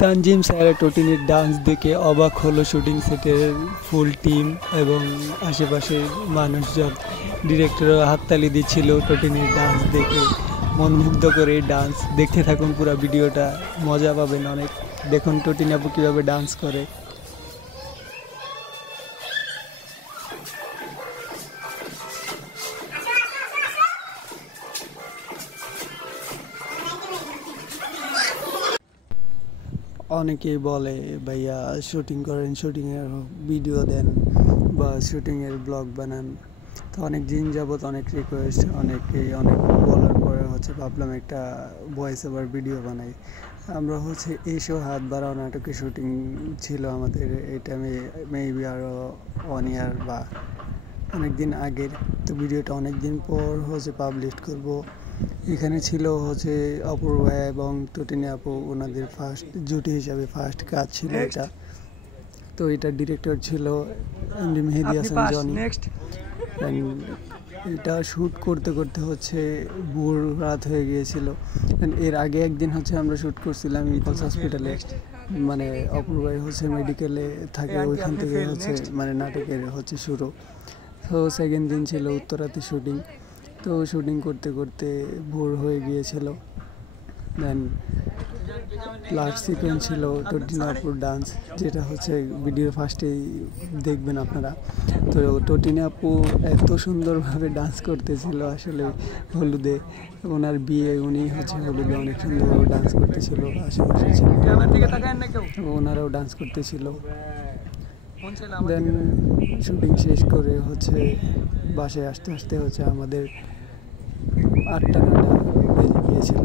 Tanzim sir টোটিনের dance দেখে অবাক হলো শুটিং সেটের ফুল টিম এবং আশেপাশের মানুষজন। ডিরেক্টরও হাততালি দিচ্ছিল টোটিনের ডান্স দেখে। মনমুগ্ধ করে ডান্স দেখতে থাকুন, পুরো ভিডিওটা মজা পাবেন অনেক। দেখুন টোটিন আপু কীভাবে ডান্স করে। অনেকেই বলে ভাইয়া শুটিং করেন, শুটিংয়ের ভিডিও দেন বা শুটিংয়ের ব্লগ বানান। তো অনেক দিন যাবৎ অনেক রিকোয়েস্ট, অনেকেই অনেক বলার পরে ভাবলাম একটা ভয়েস ওভার ভিডিও বানাই। আমরা এসো হাত বাড়াও নাটকের শুটিং ছিল আমাদের। এটা মেবি আরও 1 ইয়ার বা অনেক দিন আগের। তো ভিডিওটা অনেক দিন পর পাবলিশ করব। এখানে ছিল অপূর্বা এবং টোটিনি আপু, ওনাদের ফার্স্ট জুটি হিসাবে ফার্স্ট কাজ ছিল এটা। তো এটার ডিরেক্টর ছিল এমডি মেহেদি হাসান জনি। এটা শ্যুট করতে করতে ভোর রাত হয়ে গিয়েছিল। এর আগে একদিন আমরা শ্যুট করছিলাম ইপলস হসপিটালে, মানে অপূর্বাই মেডিকেলে থাকে, ওইখান থেকে মানে নাটকের শুরু। তো সেকেন্ড দিন ছিল উত্তরাতে শুটিং। তো শুটিং করতে করতে ভোর হয়ে গিয়েছিল। দেন লাস্ট সিকোয়েন্স ছিল টোটিনি আপুর ডান্স, যেটা ভিডিও ফার্স্টেই দেখবেন আপনারা। তো টোটিনি আপু এত সুন্দরভাবে ডান্স করতেছিল, আসলে হলুদে ওনার বিয়ে, উনি হলুদে অনেক সুন্দরভাবে ডান্স করতেছিল। আশেপাশে ছিল ওনারাও ডান্স করতেছিল। দেন শুটিং শেষ করে বাসায় আসতে আসতে আমাদের 8টা 9টা বেজে গিয়েছিল।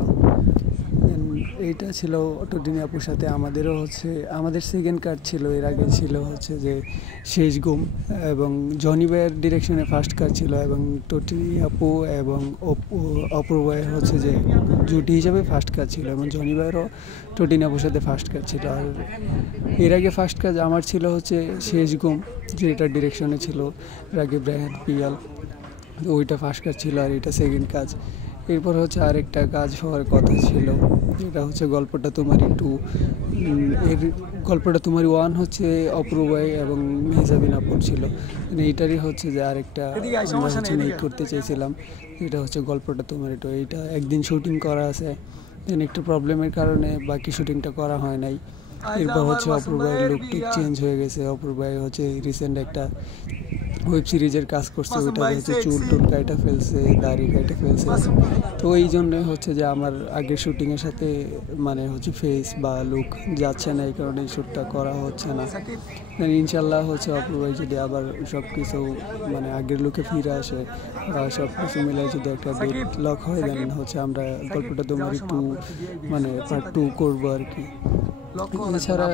এইটা ছিল টোটিনি আপুর সাথে আমাদেরও আমাদের সেকেন্ড কাট ছিল। এর আগে ছিল যে শেষ গুম, এবং জনি ভাইয়ের ডিরেকশনে ফার্স্ট কাট ছিল, এবং টোটিনি আপু এবং অপূর্বায়ের যে জুটি হিসাবে ফার্স্ট কাজ ছিল, এবং জনি ভাইয়েরও টোটিনি আপুর সাথে ফার্স্ট কাজ ছিল। আর এর আগে ফার্স্ট কাজ আমার ছিল শেষ গুম, যেটার ডিরেকশনে ছিল রাগিব রায়হান পিয়াল। ওইটা ফার্স্ট কাজ ছিল, আর এটা সেকেন্ড কাজ। এরপর আরেকটা কাজ হওয়ার কথা ছিল, এটা গল্পটা তোমারই 2। এর গল্পটা তোমারই 1 অপূর্বাই এবং মেহজাবিন আপুর ছিল। এইটারই যে আরেকটা মেক করতে চাইছিলাম, এটা গল্পটা তোমারই 2। এইটা একদিন শুটিং করা আছে, দেন একটু প্রবলেমের কারণে বাকি শুটিংটা করা হয় নাই। এরপর অপূর্বাইয়ের লুকটুক চেঞ্জ হয়ে গেছে। অপূর্বাই রিসেন্ট একটা ওয়েব সিরিজের কাজ করছে, ওইটা চুল টুল কাইটা ফেলছে, দাড়ি কাইটা ফেলছে। তো এই জন্যে যে আমার আগের শুটিংয়ের সাথে মানে ফেস বা লুক যাচ্ছে না, এই কারণে এই শ্যুটটা করা হচ্ছে না। ইনশাল্লাহ অপূর্বাই যদি আবার সব কিছু মানে আগের লুকে ফিরে আসে, সব কিছু মিলে যদি একটা ডেট লক হয়, দেন আমরা গল্পটা তোমারই 2 মানে পার্ট 2 করবো আর কি। এছাড়া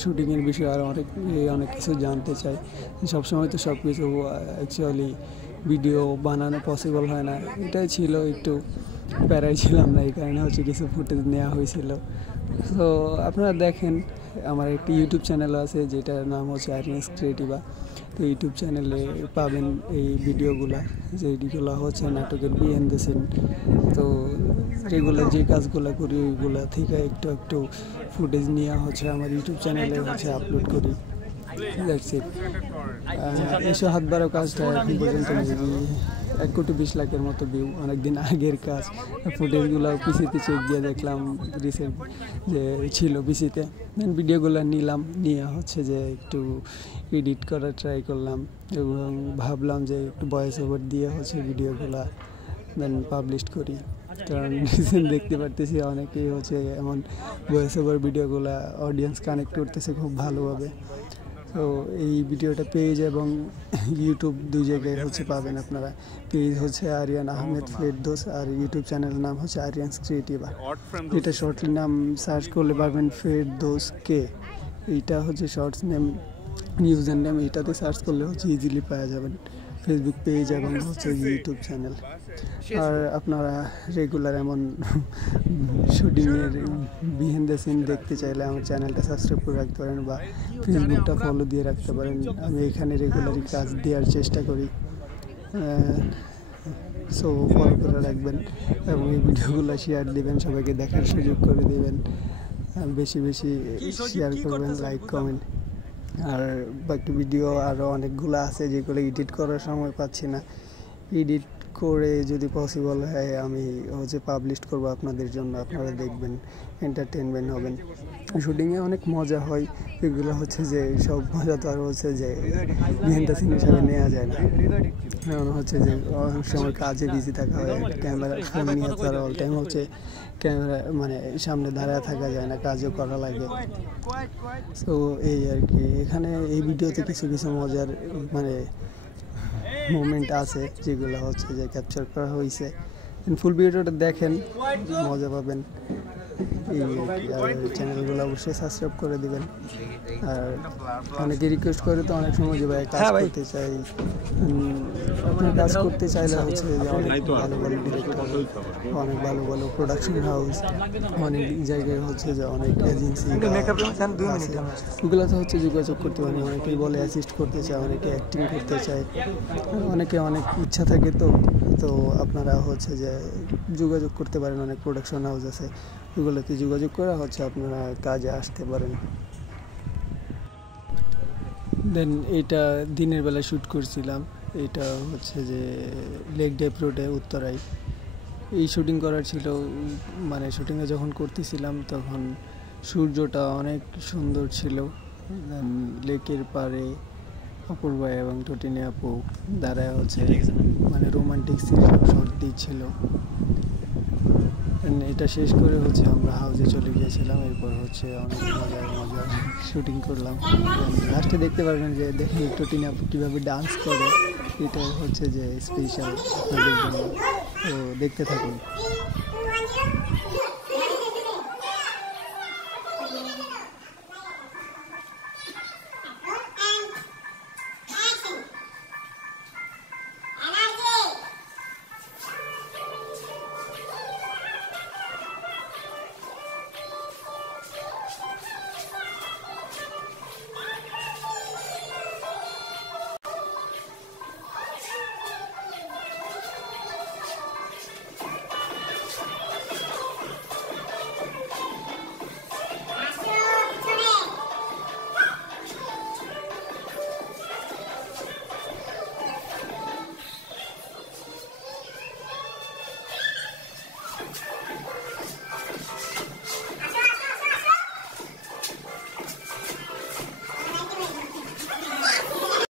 শুটিংয়ের বিষয়ে আর অনেক কিছু জানতে চাই। সবসময় তো সব কিছু অ্যাকচুয়ালি ভিডিও বানানো পসিবল হয় না। এটাই ছিল, একটু প্যারাই ছিলাম না, এই কারণে কিছু ফুটেজ নেওয়া হয়েছিল। তো আপনারা দেখেন, আমার একটি ইউটিউব চ্যানেল আছে, যেটার নাম আরিয়ান্স ক্রিয়েটিভা। তো ইউটিউব চ্যানেলে পাবেন এই ভিডিওগুলা, যেগুলো নাটকের বিহাইন্ড দ্য সিন। তো রেগুলার যে কাজগুলো করি ওইগুলা থেকে একটু একটু ফুটেজ নিয়ে আমার ইউটিউব চ্যানেলে আপলোড করি। That's it. এসব হাত বাড়াও কাজটা এখন পর্যন্ত 1,20,00,000-এর মতো ভিউ, অনেকদিন আগের কাজ। ফুটেজগুলো পিসিতে চেক দিয়ে দেখলাম রিসেন্ট যে ছিল পিসিতে। দেন ভিডিওগুলো নিলাম, নিয়ে যে একটু এডিট করার ট্রাই করলাম, এবং ভাবলাম যে একটু ভয়েস ওভার দিয়ে ভিডিওগুলো দেন পাবলিশ করি। কারণ রিসেন্ট দেখতে পারতেছি অনেকেই এমন ভয়েস ওভার ভিডিওগুলো অডিয়েন্স কানেক্ট করতেছে খুব ভালোভাবে। তো এই ভিডিওটা পেজ এবং ইউটিউব 2 জায়গায় পাবেন আপনারা। পেজ আরিয়ান আহমেদ ফেরদৌস, আর ইউটিউব চ্যানেলের নাম আরিয়ান্স ক্রিয়েটিভা। এটা শর্টলি নাম সার্চ করলে পাবেন ফেরদৌস কে। এইটা শর্টস নেম, ইউজার নেম, এইটাতে সার্চ করলে ইজিলি পাওয়া যাবেন ফেসবুক পেজ এবং ইউটিউব চ্যানেল। আর আপনারা রেগুলার এমন শুটিংয়ের বিহাইন্ড দ্য সিন দেখতে চাইলে আমার চ্যানেলটা সাবস্ক্রাইব করে রাখতে পারেন, বা ফেসবুকটা ফলো দিয়ে রাখতে পারেন। আমি এখানে রেগুলারই কাজ দেওয়ার চেষ্টা করি। সো ফলো করে রাখবেন এবং এই ভিডিওগুলো শেয়ার দিবেন, সবাইকে দেখার সুযোগ করে দেবেন। বেশি বেশি শেয়ার করবেন, লাইক কমেন্ট। আর বাকি ভিডিও আরও অনেকগুলো আছে যেগুলো এডিট করার সময় পাচ্ছি না, এডিট করে যদি পসিবল হয় আমি পাবলিশ করব আপনাদের জন্য, আপনারা দেখবেন, এন্টারটেনমেন্ট হবেন। শুটিংয়ে অনেক মজা হয়, এগুলো যে সব মজা তো আর বিহাইন্ড দ্য সিন হিসাবে নেওয়া যায় না, কারণ অনেক সময় কাজে বিজি থাকা হয়, ক্যামেরা ফোন নিয়ে তারা অল টাইম ক্যামেরা মানে সামনে দাঁড়ায় থাকা যায় না, কাজও করা লাগে। সো এই আর কি, এখানে এই ভিডিওতে কিছু কিছু মজার মানে মোমেন্ট আছে যেগুলো ক্যাপচার করা হয়েছে। ফুল ভিডিওটা দেখেন, মজা পাবেন। আর চ্যানেলগুলো অবশ্যই সাবস্ক্রাইব করে দিবেন। আর অনেকে রিকোয়েস্ট করে তো অনেক সময় যে ভাই কাজ করতে চাই, আপনার কাজ করতে চাইলে যে অনেক ভালো ভালো ডিরেক্টর, অনেক ভালো ভালো প্রোডাকশন হাউস, অনেক জায়গায় যে অনেক এজেন্সি, ওগুলোতে যোগাযোগ করতে পারেন। অনেকেই বলে অ্যাসিস্ট করতে চায়, অনেকে অ্যাক্টিং করতে চায়, অনেকে অনেক ইচ্ছা থাকে। তো আপনারা যে যোগাযোগ করতে পারেন, অনেক প্রোডাকশন হাউস আছে, ওগুলোতে যোগাযোগ করে আপনারা কাজে আসতে পারেন। দেন এটা দিনের বেলা শ্যুট করছিলাম, এটা যে লেক ডেপ রোডে উত্তরায়। এই শুটিং করার ছিল, মানে শুটিংয়ে যখন করতেছিলাম তখন সূর্যটা অনেক সুন্দর ছিল। দেন লেকের পাড়ে অপূর্বা এবং টটিনি আপু দাঁড়ায় মানে রোমান্টিক সিন শট দিচ্ছিল। এটা শেষ করে আমরা হাউসে চলে গিয়েছিলাম। এরপর অনেক মজার শুটিং করলাম। লাস্টে দেখতে পারবেন যে দেখুন টটিনি আপু কীভাবে ডান্স করে, এটা যে স্পেশাল আপনাদের জন্য, তো দেখতে থাকুন।